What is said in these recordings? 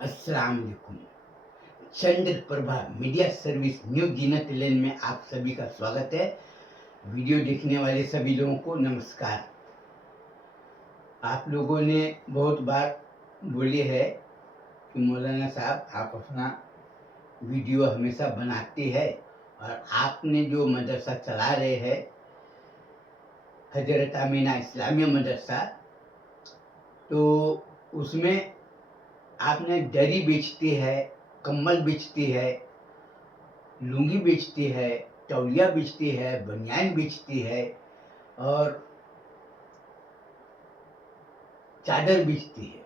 अस्सलाम वालेकुम। चंद्र Prabha media service news जीनत लेन में आप सभी का स्वागत है। वीडियो देखने वाले सभी लोगों को नमस्कार। आप लोगों ने बहुत बार बोले है कि मौलाना साहब आप अपना वीडियो हमेशा बनाते हैं और आपने जो मदरसा चला रहे हैं हजरत आमीना इस्लामिया मदरसा, तो उसमें आपने दरी बेचती है, कम्बल बेचती है, लुंगी बेचती है, तौलिया बेचती है, बनियान बेचती है और चादर बेचती है।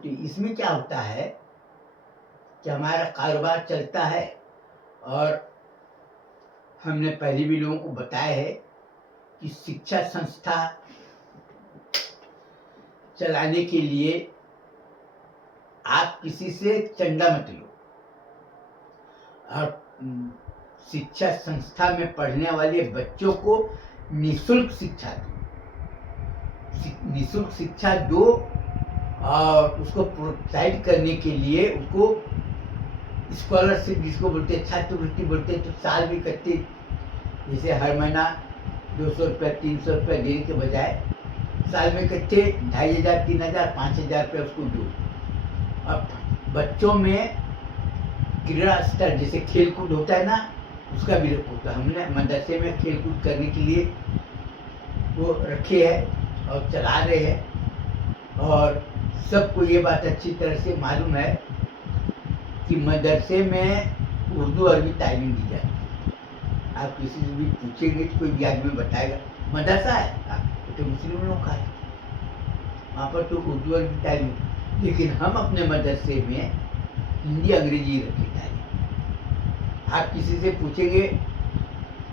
तो इसमें क्या होता है कि हमारा कारोबार चलता है और हमने पहले भी लोगों को बताया है कि शिक्षा संस्था चलाने के लिए आप किसी से चंदा मत लो और शिक्षा संस्था में पढ़ने वाले बच्चों को निःशुल्क शिक्षा दो, निःशुल्क शिक्षा दो और उसको प्रोत्साहित करने के लिए उसको स्कॉलरशिप जिसको बोलते हैं, छात्रवृत्ति बोलते हैं, तो साल भी कटते, जैसे हर महीना 200 रुपये 300 रुपये देने के बजाय साल में इकट्ठे 2500 3000 5000 रुपये उसको दो। अब बच्चों में क्रीड़ा स्तर जैसे खेल कूद होता है ना, उसका भी रखो। तो हमने मदरसे में खेल कूद करने के लिए वो रखे है और चला रहे हैं और सबको ये बात अच्छी तरह से मालूम है कि मदरसे में उर्दू अरबी तालीम दी जाती है। आप किसी से भी पूछेंगे तो कोई भी आदमी बताएगा मदरसा है तो मुस्लिम लोग का है, वहाँ पर तो उर्दू अरबी तालीम। लेकिन हम अपने मदरसे में हिंदी अंग्रेजी रखी तालीम। आप किसी से पूछेंगे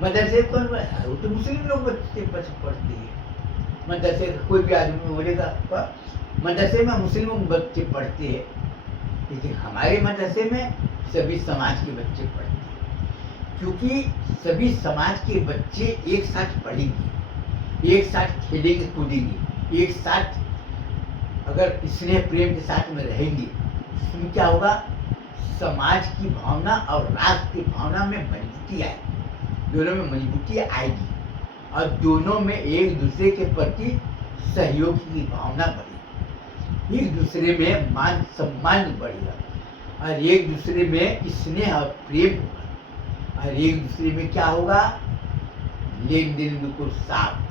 मदरसे कौन है, वो तो मुस्लिम लोग बच्चे पढ़ते हैं। मदरसे कोई भी आदमी बोलेगा मदरसे में मुस्लिम बच्चे पढ़ते हैं, लेकिन हमारे मदरसे में सभी समाज के बच्चे पढ़ते हैं। क्योंकि सभी समाज के बच्चे एक साथ पढ़ेंगे, एक साथ खेलेंगे कूदेंगे, एक साथ अगर स्नेह प्रेम के साथ में रहेंगे, इसमें क्या होगा, समाज की भावना और राष्ट्र की भावना में मजबूती आएगी, दोनों में मजबूती आएगी और दोनों में एक दूसरे के प्रति सहयोग की भावना बढ़ेगी, एक दूसरे में मान सम्मान बढ़ेगा और एक दूसरे में स्नेह और प्रेम होगा और एक दूसरे में क्या होगा, लेन देन बिल्कुल साफ।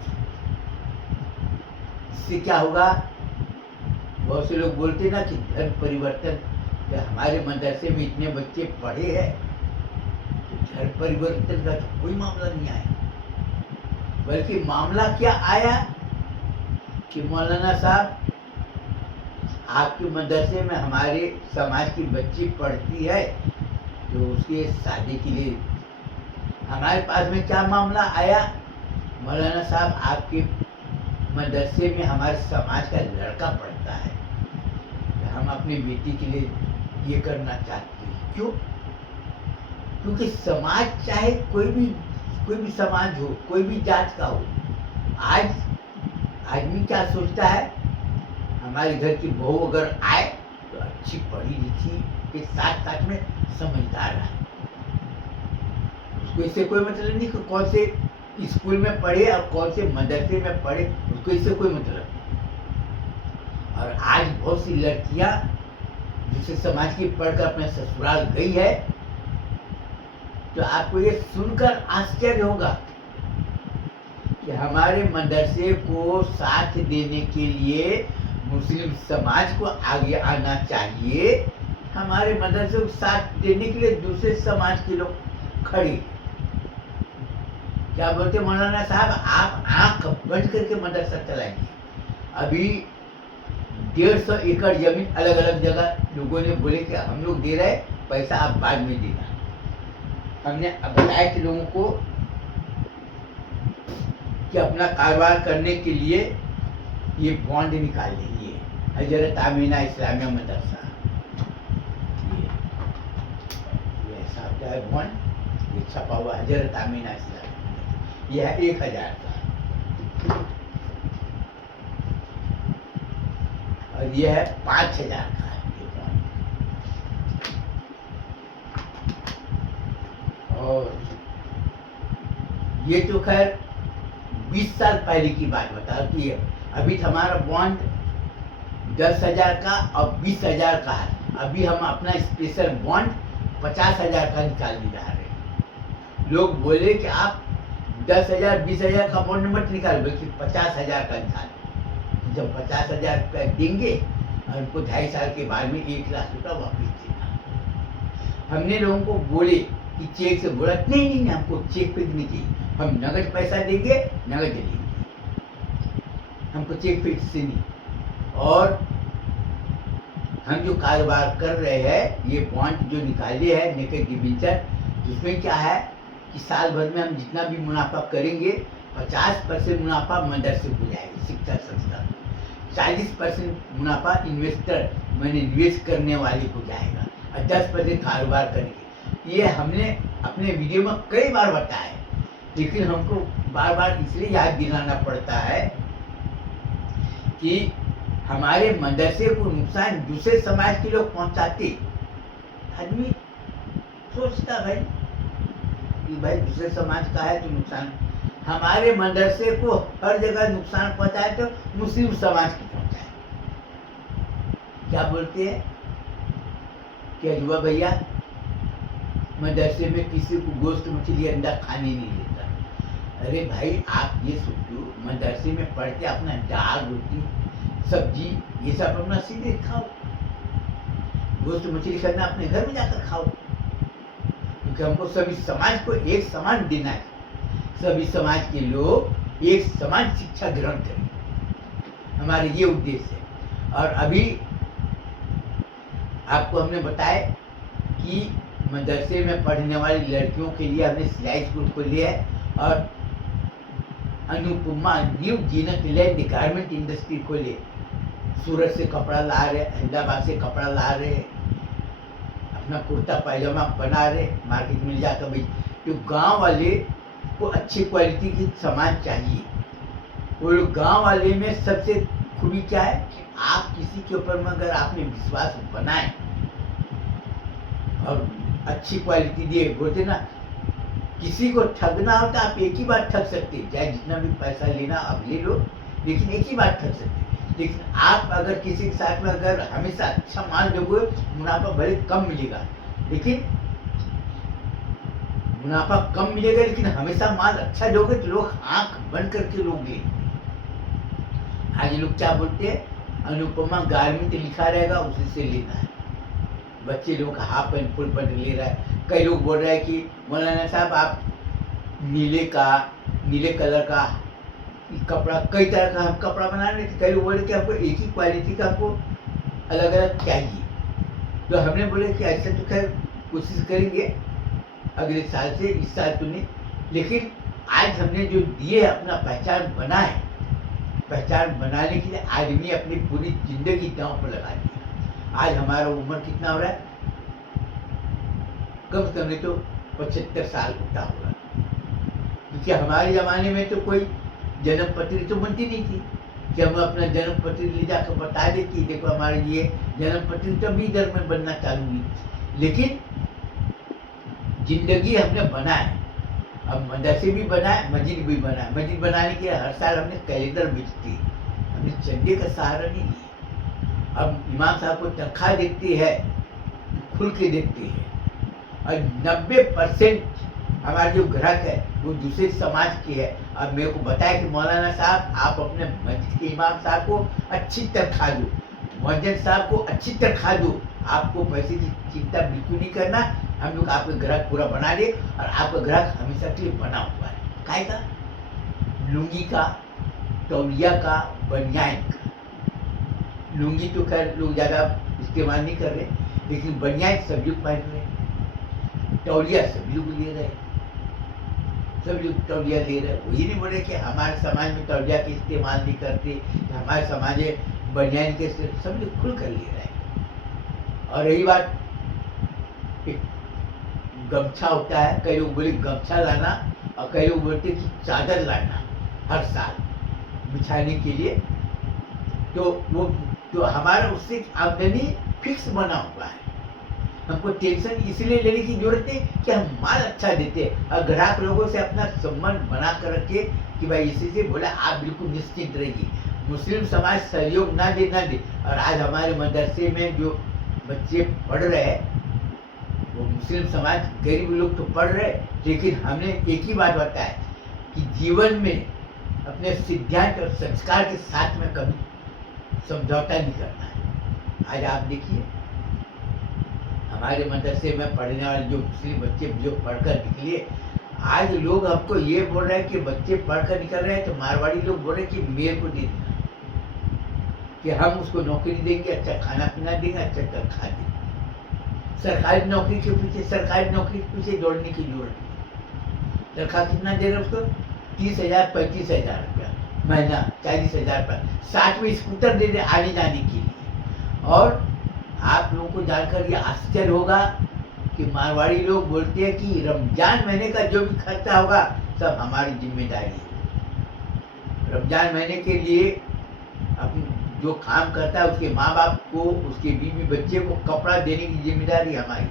इससे क्या होगा, बहुत से लोग बोलते ना कि धर्म परिवर्तन, जब हमारे मदरसे में इतने बच्चे पढ़े हैं तो धर्म परिवर्तन का तो कोई मामला नहीं आया, बल्कि मामला क्या आया कि मौलाना साहब आपके मदरसे में हमारे समाज की बच्ची पढ़ती है तो उसके शादी के लिए हमारे पास में क्या मामला आया, मौलाना साहब आपके मदरसे में हमारे समाज का लड़का पढ़ता है, हम अपनी बेटी के लिए ये करना चाहते हैं। क्यों? क्योंकि समाज चाहे कोई भी समाज हो, कोई भी जात का हो, आज आदमी क्या सोचता है, हमारे घर की बहू अगर आए तो अच्छी पढ़ी लिखी के साथ साथ में समझदार है। उसको इससे कोई मतलब नहीं कि कौन से स्कूल में पढ़े और कौन से मदरसे में पढ़े, उसको इससे कोई मतलब नहीं। और आज बहुत सी लड़कियां जिसे समाज की पढ़कर अपने ससुराल गई है, तो आपको ये सुनकर आश्चर्य होगा कि हमारे मदरसे को साथ देने के लिए मुस्लिम समाज को आगे आना चाहिए। हमारे मदरसे को साथ देने के लिए दूसरे समाज के लोग खड़े। क्या बोलते मौलाना साहब, आप आंख बंद करके मदरसा चलाएंगे। अभी 150 एकड़ जमीन अलग अलग जगह लोगों ने बोले कि हम लोग दे रहे, पैसा आप बाद में देना। हमने बताया कि लोगों को कि अपना कारोबार करने के लिए ये बॉन्ड निकाल लेंगे, हजरत आमीना इस्लामिया मदरसा, ये ऐसा होता है बॉन्ड, ये छपा हुआ हजरत आमीना इस्लामिया, यह 1000 का। और ये है 5,000 का है ये बॉन्ड। और ये तो खैर 20 साल पहले की बात बता कि अभी हमारा बॉन्ड 10,000 का और 20,000 का है। अभी हम अपना स्पेशल बॉन्ड 50,000 का निकालने जा रहे हैं। लोग बोले कि आप 10,000 20,000 का बॉन्ड मत निकाल, बल्कि 50,000 का निकाल। जब 50,000 रुपया देंगे और उनको 2.5 साल के बाद में 1 लाख रुपया वापिस देना। हमने लोगों को बोले कि चेक से, बोला नहीं नहीं हमको चेक पे नहीं चाहिए, हम नगद पैसा देंगे, नगद लेंगे, हमको चेक पे से नहीं। और हम जो कारोबार कर रहे हैं, ये बॉन्ड जो निकाले हैं नेकेड डिबेंचर, जिसमें क्या है कि साल भर में हम जितना भी मुनाफा करेंगे 50% मुनाफा मदरसे को जाएगा, शिक्षा संस्था, 40% मुनाफा इन्वेस्टर मैंने निवेश करने वाले को जाएगा और 10% कारोबार करेंगे। ये हमने अपने वीडियो में कई बार बताया है, लेकिन हमको बार बार इसलिए याद दिलाना पड़ता है कि हमारे मदरसे को नुकसान दूसरे समाज के लोग पहुंचाते। आदमी सोचता भाई कि भाई दूसरे समाज का है तो नुकसान, हमारे मदरसे को हर जगह नुकसान पहुंचाए तो मुस्लिम समाज को पहुंचाए। क्या बोलते हैं कि युवा भैया मदरसे में किसी को गोश्त मछली अंडा खाने नहीं देता। अरे भाई आप ये सोचो, मदरसे में पढ़ के अपना दाल रोटी सब्जी ये सब अपना सीधे खाओ, गोश्त मछली खाना अपने घर में जाकर खाओ, क्योंकि हमको सभी समाज को एक समान देना है, सभी समाज के लोग एक समान शिक्षा ग्रहण करें, हमारे ये उद्देश्य है। और अभी आपको हमने बताया कि मदरसे में पढ़ने वाली लड़कियों के लिए हमने सिलाई स्कूल खोली है और अनुपमा न्यू जीनत लैंड गारमेंट इंडस्ट्री खोली। सूरत से कपड़ा ला रहे, अहमदाबाद से कपड़ा ला रहे, अपना कुर्ता पैजामा बना रहे, मार्केट में जाकर भाई जो गांव वाले को अच्छी क्वालिटी की सामान चाहिए। वो लोग गाँव वाले में सबसे खूबी क्या है कि आप किसी के ऊपर में अगर आपने विश्वास बनाए और अच्छी क्वालिटी दिए, बोलते ना किसी को ठगना होता आप एक ही बार ठग सकते, चाहे जितना भी पैसा लेना आप ले लो, लेकिन एक ही बार ठग सकते। लेकिन आप अगर किसी के साथ में अगर हमेशा अच्छा माल दोगे, मुनाफा भले कम मिलेगा, लेकिन मुनाफा कम मिलेगा, लेकिन हमेशा माल अच्छा दोगे तो लोग आंख बंद करके लोग लेंगे। आज लोग क्या बोलते हैं, अनुपमा गारमेंट लिखा रहेगा उसी से लेना है। बच्चे लोग का हाफ पैंट फुल पैंट ले रहा है। कई लोग बोल रहे हैं कि मौलाना साहब आप नीले कलर का कपड़ा, कई तरह का हम कपड़ा बना रहे थे। कई लोग बोले कि आपको एक ही क्वालिटी का आपको अलग अलग चाहिए, तो हमने बोले कि ऐसा तो खैर कोशिश करेंगे अगले साल से, इस साल तो नहीं, लेकिन आज हमने जो दिए अपना पहचान बना है, पहचान बनाने के लिए आदमी अपनी पूरी जिंदगी दांव पर लगा दिया। आज हमारा उम्र कितना हो रहा है, कम से कम तो 75 साल होता होगा, क्योंकि हमारे ज़माने में तो कोई जन्म पत्री तो बनती नहीं थी कि हम अपना जन्म पत्री ले जाकर बता दे कि देखो हमारे ये जन्म पत्री तो अभी इधर में बनना चालू हुई। लेकिन जिंदगी हमने बनाए, अब मदरसे भी बनाए, मस्जिद भी बनाए। मस्जिद बनाने के लिए हर साल हमने कैलेंडर बेचती, हमने चंदे का सहारा नहीं लिया। अब इमाम साहब को तनख्वाह देती है, खुल के देती है, और 90% हमारे जो ग्राहक है वो दूसरे समाज की है। अब मेरे को बताया कि मौलाना साहब आप अपने मस्जिद के इमाम साहब को अच्छी तनख्वाह दो, मुअज्जिन साहब को अच्छी तनख्वाह दो, आपको पैसे की चिंता बिल्कुल नहीं करना, हम लोग आपका ग्राहक पूरा बना दे, और आपका ग्राहक हमेशा के लिए बना हुआ है। काय का? लुंगी का, तौलिया का, बनियान का। लुंगी तो खैर लोग ज़्यादा इस्तेमाल नहीं कर रहे, लेकिन बनियान सब लोग पहन रहे, तौलिया सब लोग ले रहे, सब लोग तौलिया ले रहे। वही नहीं बोले कि हमारे समाज में तौलिया के इस्तेमाल नहीं करते, हमारे समाज में बनियान के, सब लोग खुल कर ले रहे हैं। और रही बात गमछा होता है, कई लोग बोले गमछा लाना, और कई लोग बोलते कि चादर लाना हर साल बिछाने के लिए, तो वो तो हमारा उससे आमदनी फिक्स बना हुआ है। हमको टेंशन इसलिए लेने की जरूरत है कि हम माल अच्छा देते हैं और ग्राहक लोगों से अपना संबंध बना कर रखे कि भाई इसी से बोला आप बिल्कुल निश्चिंत रहिए। मुस्लिम समाज सहयोग ना दे और आज हमारे मदरसे में जो बच्चे पढ़ रहे हैं वो मुस्लिम समाज गरीब लोग तो पढ़ रहे, लेकिन हमने एक ही बात बताया कि जीवन में अपने सिद्धांत और संस्कार के साथ में कभी समझौता नहीं करना है। आज आप देखिए हमारे मदरसे में पढ़ने वाले जो मुस्लिम बच्चे जो पढ़कर निकले, आज लोग हमको ये बोल रहे हैं कि बच्चे पढ़कर निकल रहे हैं तो मारवाड़ी लोग बोल रहे हैं कि मेरे को दे देना, कि हम उसको नौकरी देंगे, अच्छा खाना पीना देंगे, अच्छा तनख्वाह देंगे। सरकारी नौकरी के पीछे दौड़ने की जरूरत नहीं। तनख्वाह कितना दे रहे उसको? 30,000 35,000 रुपया महीना, 40,000 पर 60 स्कूटर दे दे आने जाने के लिए। और आप लोगों को जानकर ये आश्चर्य होगा कि मारवाड़ी लोग बोलते हैं कि रमजान महीने का जो भी खर्चा होगा सब हमारी जिम्मेदारी है। रमजान महीने के लिए अपने जो काम करता है उसके माँ बाप को, उसके बीवी बच्चे को कपड़ा देने की जिम्मेदारी हमारी।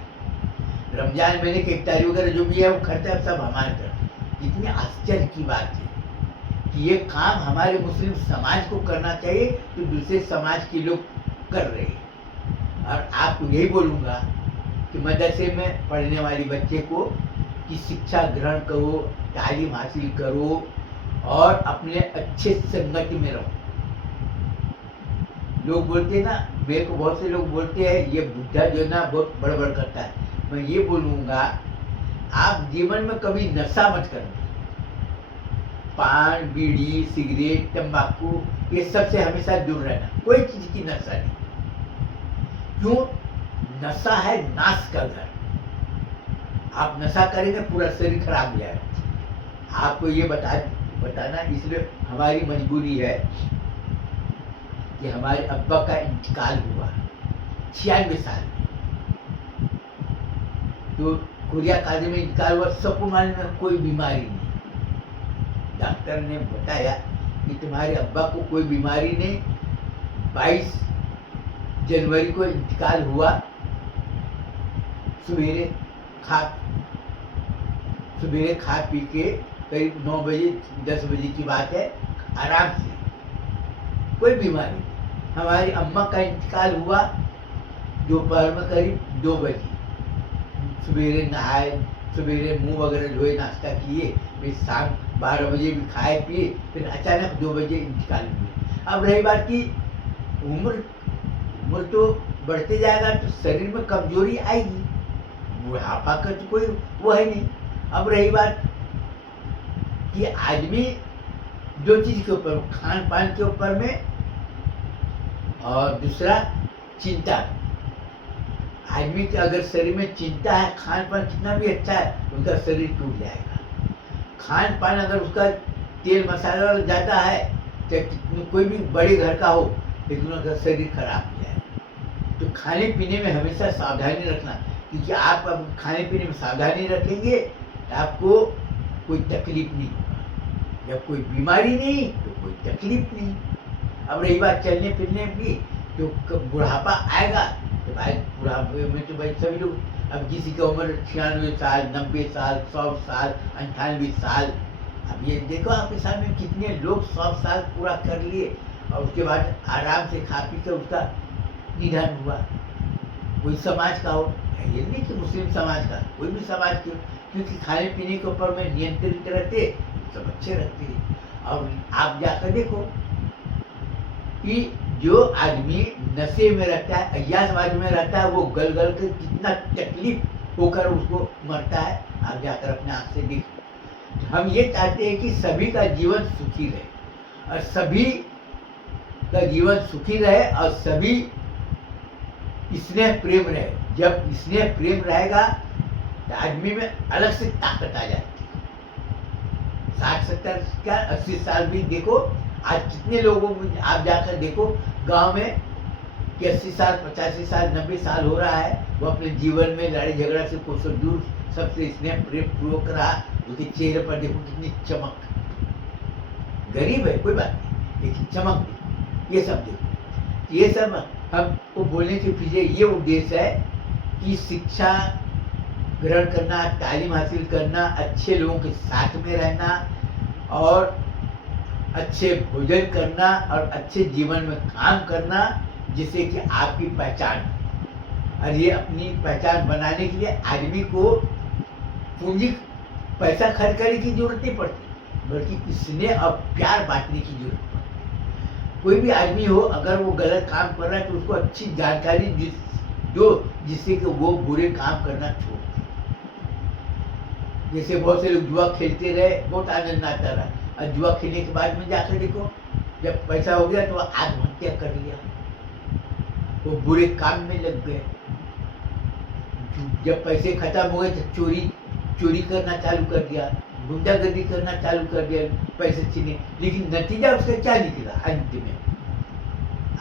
रमजान महीने के इफ्तारी वगैरह जो भी है वो खर्चा सब हमारे तरफ। कितनी आश्चर्य की बात है कि ये काम हमारे मुस्लिम समाज को करना चाहिए तो दूसरे समाज के लोग कर रहे हैं। और आपको यही बोलूँगा कि मदरसे में पढ़ने वाले बच्चे को कि शिक्षा ग्रहण करो, तालीम हासिल करो और अपने अच्छे संगति में रहो। लोग बोलते हैं ना, मेरे को बहुत से लोग बोलते हैं ये बुढ़ा जो ना बहुत बड़बड़ करता है। मैं ये बोलूँगा आप जीवन में कभी नशा मत करना। पान, बीड़ी, सिगरेट, तंबाकू ये सब से हमेशा दूर रहना, कोई चीज की नशा नहीं। क्यों? नशा है नाश का घर। आप नशा करेंगे पूरा शरीर खराब हो जाएगा। आपको ये बताना इसलिए हमारी मजबूरी है कि हमारे अब्बा का इंतकाल हुआ 96 साल में। तो कुरिया काजी में इंतकाल हुआ, सबको मालूम है कोई बीमारी नहीं। डॉक्टर ने बताया कि तुम्हारे अब्बा को कोई बीमारी नहीं। 22 जनवरी को इंतकाल हुआ। सवेरे खा पी के करीब 9 बजे 10 बजे की बात है, आराम से, कोई बीमारी नहीं। हमारी अम्मा का इंतकाल हुआ दोपहर में करीब 2 बजे। सवेरे नहाए, सवेरे मुंह वगैरह धोए, नाश्ता किए, फिर शाम 12 बजे भी खाए पिए, फिर अचानक 2 बजे इंतकाल हुए। अब रही बात की उम्र तो बढ़ते जाएगा तो शरीर में कमजोरी आएगी, बुढ़ापा का तो कोई वो है नहीं। अब रही बात कि आदमी दो चीज के ऊपर, खान पान के ऊपर में और दूसरा चिंता। आदमी के अगर शरीर में चिंता है, खान पान कितना भी अच्छा है उसका शरीर टूट जाएगा। खान पान अगर उसका तेल मसाला ज़्यादा है, चाहे कोई भी बड़े घर का हो, लेकिन उसका शरीर खराब हो जाएगा। तो खाने पीने में हमेशा सावधानी रखना, क्योंकि आप अब खाने पीने में सावधानी रखेंगे तो आपको कोई तकलीफ नहीं होगा। जब कोई बीमारी नहीं तो कोई तकलीफ नहीं। अब रही बात चलने फिरने की, तो बुढ़ापा आएगा तो भाई बुढ़ापे में तो भाई सभी लोग, अब किसी की उम्र 96 साल, 90 साल, 100 साल, 98 साल। अब ये देखो आपके सामने कितने लोग 100 साल पूरा कर लिए और उसके बाद आराम से खा पी कर उसका निधन हुआ। कोई समाज का हो, ये नहीं कि मुस्लिम समाज का, कोई भी समाज के, क्योंकि खाने पीने के ऊपर में नियंत्रित रहते, सब अच्छे रहते। और आप जाकर देखो कि जो आदमी नशे में रहता है, अय्याशबाजी में रहता है, वो गल गल के कितना तकलीफ होकर उसको मरता है। आप जाकर अपने आँख से देखो। हम ये चाहते हैं कि सभी का जीवन सुखी रहे और सभी का जीवन सुखी रहे और सभी स्नेह प्रेम रहे। जब स्नेह प्रेम रहेगा तो आदमी में अलग से ताकत आ जाती है। 60 70 क्या 80 साल भी देखो, आज कितने लोगों को आप जाकर देखो गांव में कि 80 साल 85 साल 90 साल हो रहा है, वो अपने जीवन में लड़ाई झगड़ा से कोसों दूर सबसे स्नेह प्रेम पूर्वक रहा। उसके चेहरे पर देखो कितनी चमक। गरीब है कोई बात नहीं, लेकिन चमक देखो, ये सब देखो। ये सब हमको बोलने के पीछे ये उद्देश्य है कि शिक्षा ग्रहण करना, तालीम हासिल करना, अच्छे लोगों के साथ में रहना और अच्छे भोजन करना और अच्छे जीवन में काम करना, जिससे कि आपकी पहचान। और ये अपनी पहचान बनाने के लिए आदमी को पूंजी पैसा खर्च करने की जरूरत नहीं पड़ती, बल्कि स्नेह और प्यार बांटने की जरूरत पड़ती। कोई भी आदमी हो, अगर वो गलत काम कर रहा है तो उसको अच्छी जानकारी दो, जिससे कि वो बुरे काम करना छोड़ दे। जैसे बहुत से लोग जुआ खेलते रहे, बहुत आनंद आता रहा, और जुआ खेलने के बाद में जाकर देखो, जब पैसा हो गया तो आत्महत्या कर लिया, वो बुरे काम में लग गए। जब पैसे खत्म हो गए तो चोरी करना चालू कर दिया, गुंडागर्दी करना चालू कर दिया, पैसे छीने। लेकिन नतीजा उसका क्या निकला अंत में?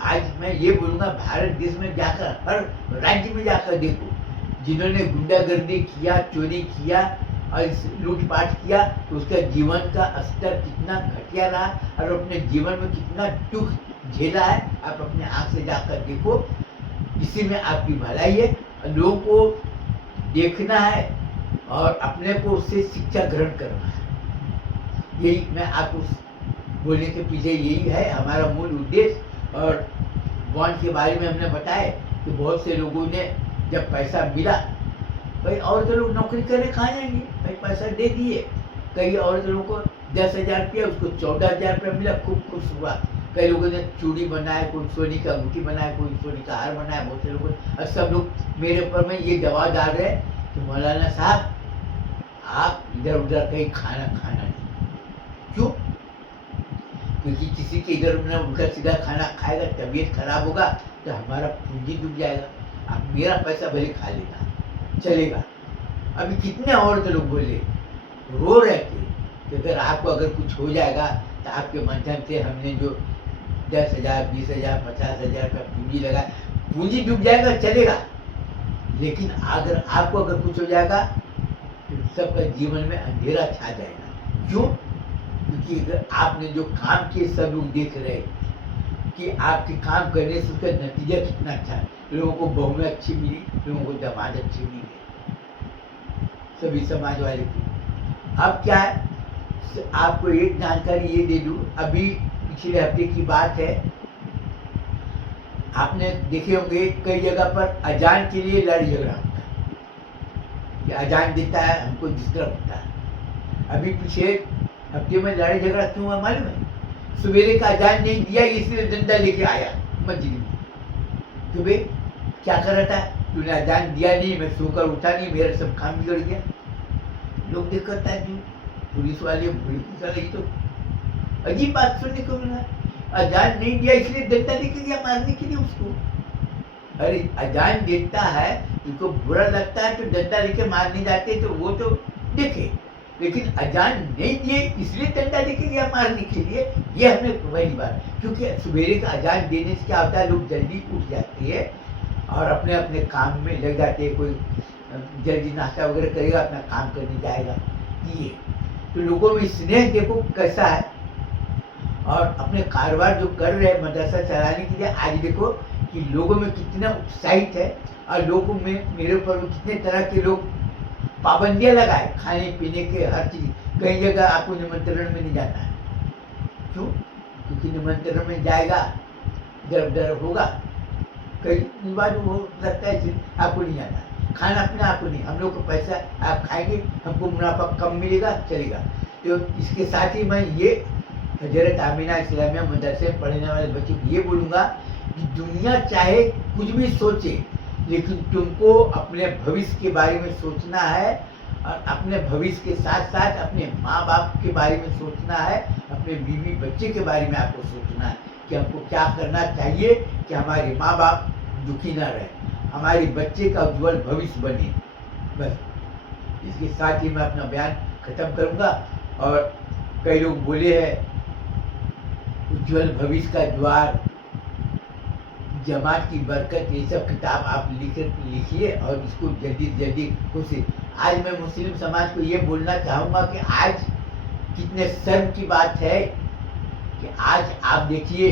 आज मैं ये बोलूंगा, भारत देश में जाकर, हर राज्य में जाकर देखो, जिन्होंने गुंडागर्दी किया, चोरी किया और लूटपाट किया, तो उसका जीवन का स्तर कितना घटिया रहा और अपने जीवन में कितना दुख झेला है, आप अपने आँख से जाकर देखो। इसी में आपकी भलाई है। लोगों को देखना है और अपने को उससे शिक्षा ग्रहण करना है। यही मैं आपको बोलने के पीछे यही है हमारा मूल उद्देश्य। और बॉन्ड के बारे में हमने बताया कि बहुत से लोगों ने जब पैसा मिला, भाई और तो लोग नौकरी करने कहाँ जाएंगे, भाई पैसा दे दिए। कई और लोगों को 10,000 रुपया, उसको 14,000 रुपया मिला, खूब खुश हुआ। कई लोगों ने चूड़ी बनाया, कोई सोने का अंगूठी बनाया, कोई सोने का हार बनाया, बहुत से लोगों ने। और सब लोग मेरे ऊपर में ये दबाव डाल रहे हैं कि मौलाना साहब आप इधर उधर कहीं खाना नहीं। क्यों? क्योंकि किसी के इधर उधर उल्टा सीधा खाना खाएगा, तबीयत खराब होगा तो हमारा पूंजी डूब जाएगा। आप मेरा पैसा भले खा लेगा, चलेगा। अभी कितने और लोग बोले, रो रहे थे कि अगर आपको अगर कुछ हो जाएगा तो आपके माध्यम से हमने जो 10,000, 20,000, 50,000 का पूंजी लगा, पूंजी डूब जाएगा, चलेगा। लेकिन अगर आपको अगर कुछ हो जाएगा तो सबका जीवन में अंधेरा छा जाएगा। क्यों? क्योंकि अगर आपने जो काम किए, सब लोग देख रहे कि आपके काम करने से उसका नतीजा कितना अच्छा है। लोगों को बहुएं अच्छी मिली, लोगों को दामाद अच्छी मिली, सभी समाज वाले को। अब क्या है, आपको एक जानकारी ये दे दूं, अभी पिछले हफ्ते की बात है, आपने देखे होंगे कई जगह पर अजान के लिए लड़ाई झगड़ा होता है कि अजान देता है, हमको डिस्टर्ब होता है। अभी पिछले हफ्ते में लड़ाई झगड़ा क्यों हुआ मालूम है? सवेरे का अजान नहीं दिया, इसलिए डंडा लेके आया मस्जिद में। क्यों भाई, क्या कर रहा था? तूने अजान दिया नहीं, मैं सोकर उठा नहीं, मेरा सब काम बिगड़ गया। लोग देख करता है क्यों? पुलिस वाले तो अजीब बात सुनने को मिला। अजान नहीं दिया इसलिए डंडा लेके गया मारने के लिए उसको। अरे अजान देता है, उनको बुरा लगता है तो डंडा लेके मारने जाते, तो वो तो देखे। लेकिन अजान नहीं दिए इसलिए डंडा लेके गया मारने के लिए, ये हमें पहली बात। क्योंकि सवेरे का अजान देने से क्या होता है, लोग जल्दी उठ जाते हैं और अपने अपने काम में लग जाते हैं। कोई जल्दी नाश्ता वगैरह करेगा, अपना काम करने जाएगा। ये तो लोगों में स्नेह देखो कैसा है। और अपने कारोबार जो कर रहे हैं मदरसा चलाने के लिए, आज देखो कि लोगों में कितना उत्साहित है। और लोगों में मेरे ऊपर कितने तरह के लोग पाबंदियां लगाए, खाने पीने के हर चीज। कई जगह आपको निमंत्रण में नहीं जाना है। क्यों? क्योंकि निमंत्रण में जाएगा इधर उधर होगा, कई बार हो सकता है आपको नहीं जाना। खाना पीना आपको नहीं, हम लोग को पैसा आप खाएंगे, हमको मुनाफा कम मिलेगा, चलेगा। तो इसके साथ ही मैं ये हजरत आमीना इस्लामिया मदरसे में पढ़ने वाले बच्चे को ये बोलूँगा कि दुनिया चाहे कुछ भी सोचे, लेकिन तुमको अपने भविष्य के बारे में सोचना है। और अपने भविष्य के साथ साथ अपने माँ बाप के बारे में सोचना है, अपने बीवी बच्चे के बारे में आपको सोचना है कि हमको क्या करना चाहिए कि हमारे माँ बाप दुखी ना रहे, हमारे बच्चे का उज्जवल भविष्य बने। बस इसके साथ ही मैं अपना बयान खत्म करूँगा। और कई लोग बोले हैं उज्जवल भविष्य का द्वार, जमात की बरकत, ये सब किताब आप लिखिए और इसको जल्दी से जल्दी कोशिश। आज मैं मुस्लिम समाज को ये बोलना चाहूँगा कि आज कितने शर्म की बात है कि आज आप देखिए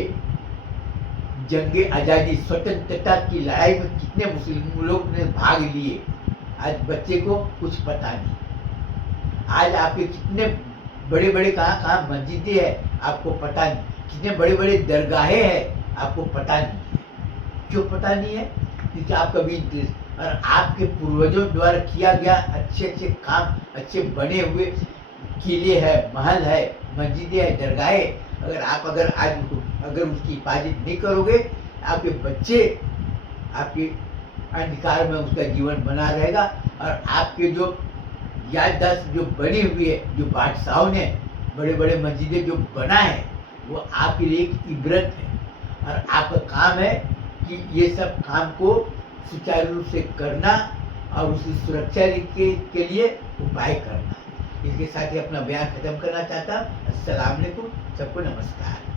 जंगे आज़ादी स्वतंत्रता की लड़ाई में कितने मुस्लिम लोग ने भाग लिए, आज बच्चे को कुछ पता नहीं। आज आपके कितने बड़े बड़े कहाँ कहाँ मस्जिदें हैं आपको पता नहीं, कितने बड़े बड़े दरगाहें हैं आपको पता नहीं है। क्यों पता नहीं है? क्योंकि आप कभी और आपके पूर्वजों द्वारा किया गया अच्छे अच्छे काम, अच्छे बने हुए किले है, महल है, मस्जिदें है, दरगाहें, अगर आज अगर उसकी हिफाजत नहीं करोगे, आपके बच्चे आपके अंधकार में उसका जीवन बना रहेगा। और आपके जो याददाश्त जो बनी हुई है, जो बादशाहों ने बड़े बड़े मस्जिदें जो बना है, वो आपके लिए एक इबरत है। और आपका काम है कि ये सब काम को सुचारू रूप से करना और उसकी सुरक्षा के लिए उपाय करना। इसके साथ ही अपना बयान खत्म करना चाहता हूँ। अस्सलाम वालेकुम, सबको नमस्कार।